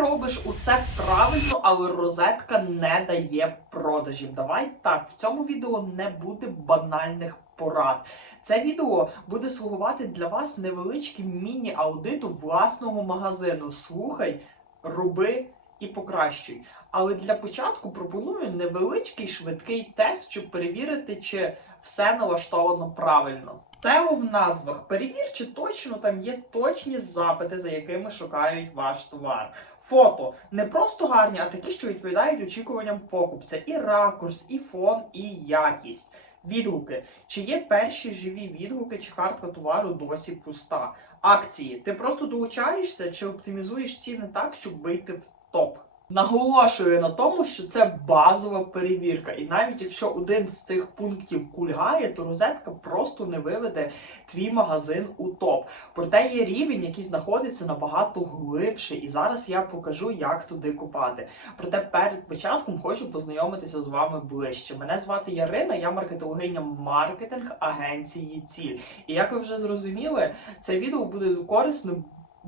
робиш усе правильно, але розетка не дає продажів. Давай так, в цьому відео не буде банальних порад. Це відео буде слугувати для вас невеличким міні-аудиту власного магазину. Слухай, роби і покращуй. Але для початку пропоную невеличкий швидкий тест, щоб перевірити, чи все налаштовано правильно. SEO в назвах. Перевір, чи точно там є точні запити, за якими шукають ваш товар. Фото не просто гарні, а такі, що відповідають очікуванням покупця. І ракурс, і фон, і якість. Відгуки. Чи є перші живі відгуки, чи картка товару досі пуста? Акції. Ти просто долучаєшся чи оптимізуєш ціни так, щоб вийти в топ? Наголошую на тому, що це базова перевірка, і навіть якщо один з цих пунктів кульгає, то розетка просто не виведе твій магазин у топ. Проте є рівень, який знаходиться набагато глибше, і зараз я покажу, як туди купати. Проте перед початком хочу познайомитися з вами ближче. Мене звати Ярина, я маркетологиня маркетинг агенції Ціль. І як ви вже зрозуміли, це відео буде корисним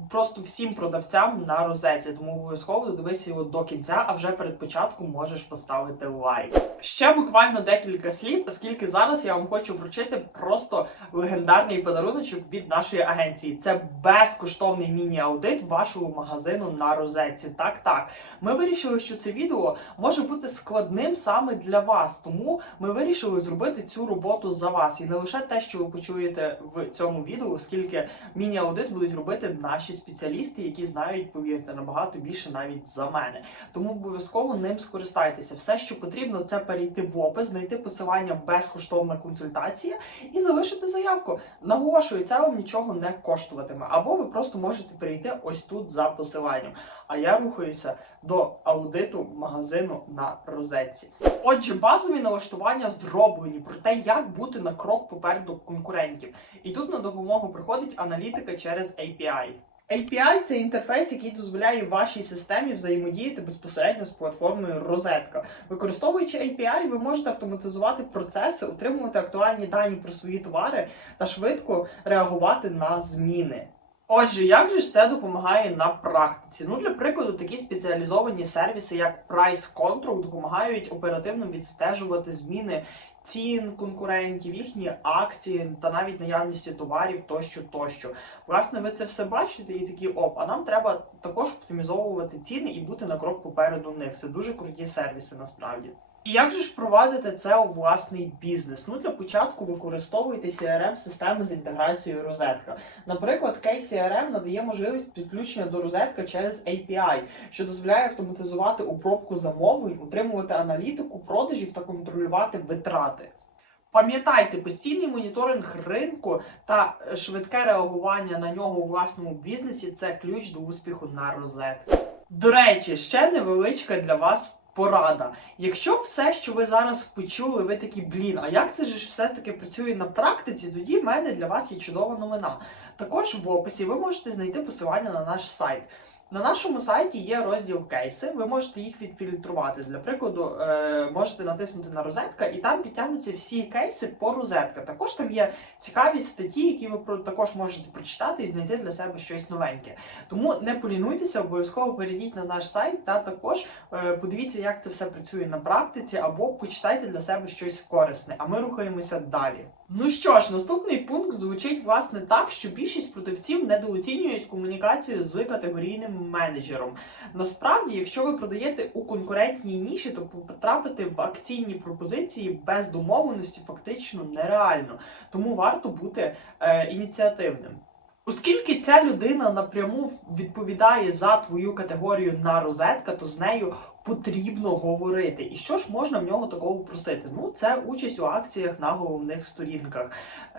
просто всім продавцям на розетці, тому обов'язково додивися його до кінця, а вже перед початком можеш поставити лайк. Ще буквально декілька слів, оскільки зараз я вам хочу вручити просто легендарний подаруночок від нашої агенції. Це безкоштовний міні-аудит вашого магазину на розетці. Так, так. Ми вирішили, що це відео може бути складним саме для вас, тому ми вирішили зробити цю роботу за вас. І не лише те, що ви почуєте в цьому відео, оскільки міні-аудит будуть робити наші спеціалісти, які знають, повірте, набагато більше навіть за мене. Тому обов'язково ним скористайтеся. Все, що потрібно, це перейти в опис, знайти посилання безкоштовна консультація і залишити заявку. Наголошую, це вам нічого не коштуватиме. Або ви просто можете перейти ось тут за посиланням. А я рухаюся до аудиту магазину на розетці. Отже, базові налаштування зроблені про те, як бути на крок попереду конкурентів. І тут на допомогу приходить аналітика через API. API – це інтерфейс, який дозволяє вашій системі взаємодіяти безпосередньо з платформою розетка. Використовуючи API, ви можете автоматизувати процеси, отримувати актуальні дані про свої товари та швидко реагувати на зміни. Отже, як же це допомагає на практиці? Ну, для прикладу, такі спеціалізовані сервіси, як Price Control, допомагають оперативно відстежувати зміни цін конкурентів, їхні акції та навіть наявності товарів тощо тощо. Власне, ви це все бачите і такі оп, а нам треба також оптимізовувати ціни і бути на крок попереду них. Це дуже круті сервіси насправді. І як же ж провадити це у власний бізнес? Ну для початку використовуйте crm системи з інтеграцією розетка. Наприклад, кейс CRM надає можливість підключення до розетка через API, що дозволяє автоматизувати обробку замовлень, утримувати аналітику продажів та контролювати витрати. Пам'ятайте, постійний моніторинг ринку та швидке реагування на нього у власному бізнесі це ключ до успіху на розетку. До речі, ще невеличка для вас порада. Якщо все, що ви зараз почули, ви такі, блін, а як це ж все-таки працює на практиці, тоді в мене для вас є чудова новина. Також в описі ви можете знайти посилання на наш сайт. На нашому сайті є розділ кейси, ви можете їх відфільтрувати. Для прикладу, е, можете натиснути на розетка, і там підтягнуться всі кейси по розетка. Також там є цікаві статті, які ви також можете прочитати і знайти для себе щось новеньке. Тому не полінуйтеся, обов'язково перейдіть на наш сайт та також е, подивіться, як це все працює на практиці, або почитайте для себе щось корисне. А ми рухаємося далі. Ну що ж, наступний пункт звучить власне так, що більшість продавців недооцінюють комунікацію з категорійним менеджером. Насправді, якщо ви продаєте у конкурентній ніші, то потрапити в акційні пропозиції без домовленості фактично нереально. Тому варто бути е, ініціативним. Оскільки ця людина напряму відповідає за твою категорію на розетка, то з нею потрібно говорити. І що ж можна в нього такого просити? Ну, це участь у акціях на головних сторінках,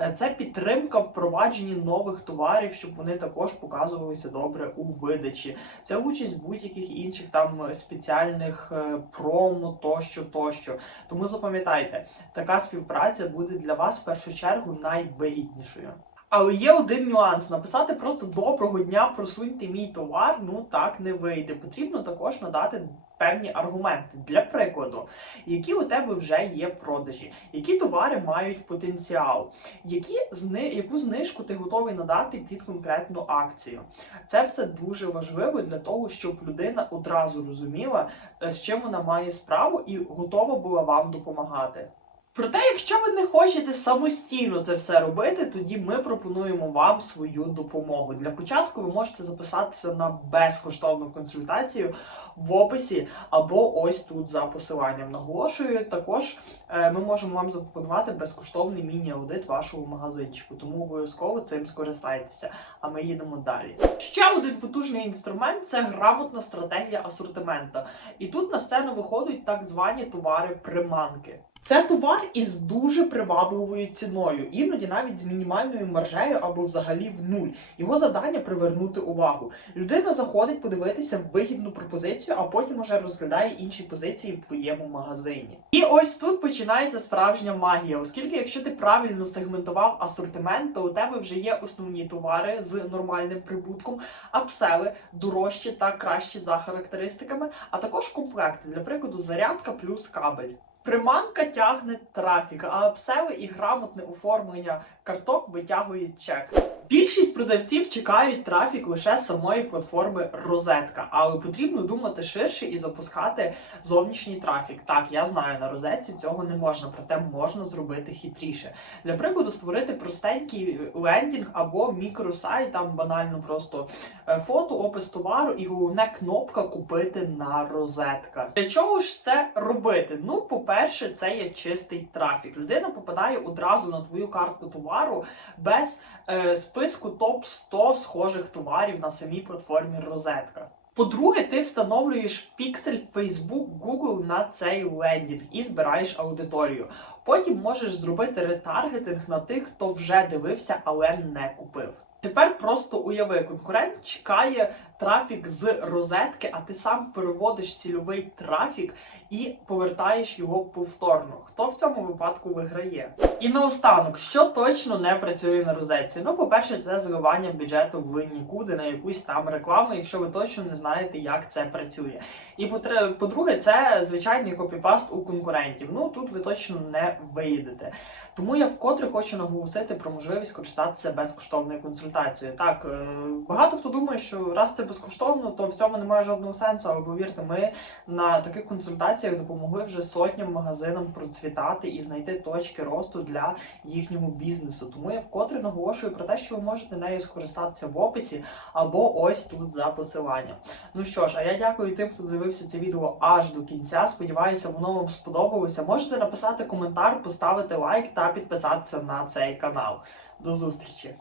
Е, це підтримка впровадженні нових товарів, щоб вони також показувалися добре у видачі. Це участь в будь-яких інших там спеціальних е, промо тощо, тощо. Тому запам'ятайте, така співпраця буде для вас в першу чергу найвигіднішою. Але є один нюанс: написати просто доброго дня, просуньте мій товар. Ну так не вийде. Потрібно також надати певні аргументи для прикладу, які у тебе вже є продажі, які товари мають потенціал, які зни... яку знижку ти готовий надати під конкретну акцію. Це все дуже важливо для того, щоб людина одразу розуміла, е, з чим вона має справу, і готова була вам допомагати. Проте, якщо ви не хочете самостійно це все робити, тоді ми пропонуємо вам свою допомогу. Для початку ви можете записатися на безкоштовну консультацію в описі або ось тут за посиланням. Наголошую, також е, ми можемо вам запропонувати безкоштовний міні-аудит вашого магазинчику, тому обов'язково цим скористайтеся. А ми їдемо далі. Ще один потужний інструмент це грамотна стратегія асортименту. І тут на сцену виходять так звані товари-приманки. Це товар із дуже привабливою ціною, іноді навіть з мінімальною маржею або взагалі в нуль. Його завдання привернути увагу. Людина заходить подивитися вигідну пропозицію, а потім уже розглядає інші позиції в твоєму магазині. І ось тут починається справжня магія, оскільки якщо ти правильно сегментував асортимент, то у тебе вже є основні товари з нормальним прибутком, апсели дорожчі та кращі за характеристиками, а також комплекти, для прикладу, зарядка плюс кабель. Приманка тягне трафік, а псеве і грамотне оформлення карток витягують чек. Більшість продавців чекають трафік лише з самої платформи розетка, але потрібно думати ширше і запускати зовнішній трафік. Так, я знаю, на розетці цього не можна, проте можна зробити хитріше. Для прикладу, створити простенький лендінг або мікросайт, там банально просто е, фото, опис товару і головне кнопка купити на розетка. Для чого ж це робити? Ну, по-перше, це є чистий трафік. Людина попадає одразу на твою картку товару без е, списку топ 100 схожих товарів на самій платформі розетка. По-друге, ти встановлюєш піксель Facebook, Google на цей лендінг і збираєш аудиторію. Потім можеш зробити ретаргетинг на тих, хто вже дивився, але не купив. Тепер просто уяви, конкурент чекає трафік з розетки, а ти сам переводиш цільовий трафік і повертаєш його повторно. Хто в цьому випадку виграє? І наостанок, що точно не працює на розетці? Ну, по-перше, це зливання бюджету в нікуди на якусь там рекламу, якщо ви точно не знаєте, як це працює. І по-друге, це звичайний копіпаст у конкурентів. Ну тут ви точно не виїдете. Тому я вкотре хочу наголосити про можливість користатися безкоштовною консультацією. Так, е, багато хто думає, що раз це безкоштовно, то в цьому немає жодного сенсу. Але повірте, ми на таких консультаціях допомогли вже сотням магазинам процвітати і знайти точки росту для їхнього бізнесу. Тому я вкотре наголошую про те, що ви можете нею скористатися в описі або ось тут за посиланням. Ну що ж, а я дякую тим, хто дивився це відео аж до кінця. Сподіваюся, воно вам сподобалося. Можете написати коментар, поставити лайк та підписатися на цей канал. До зустрічі!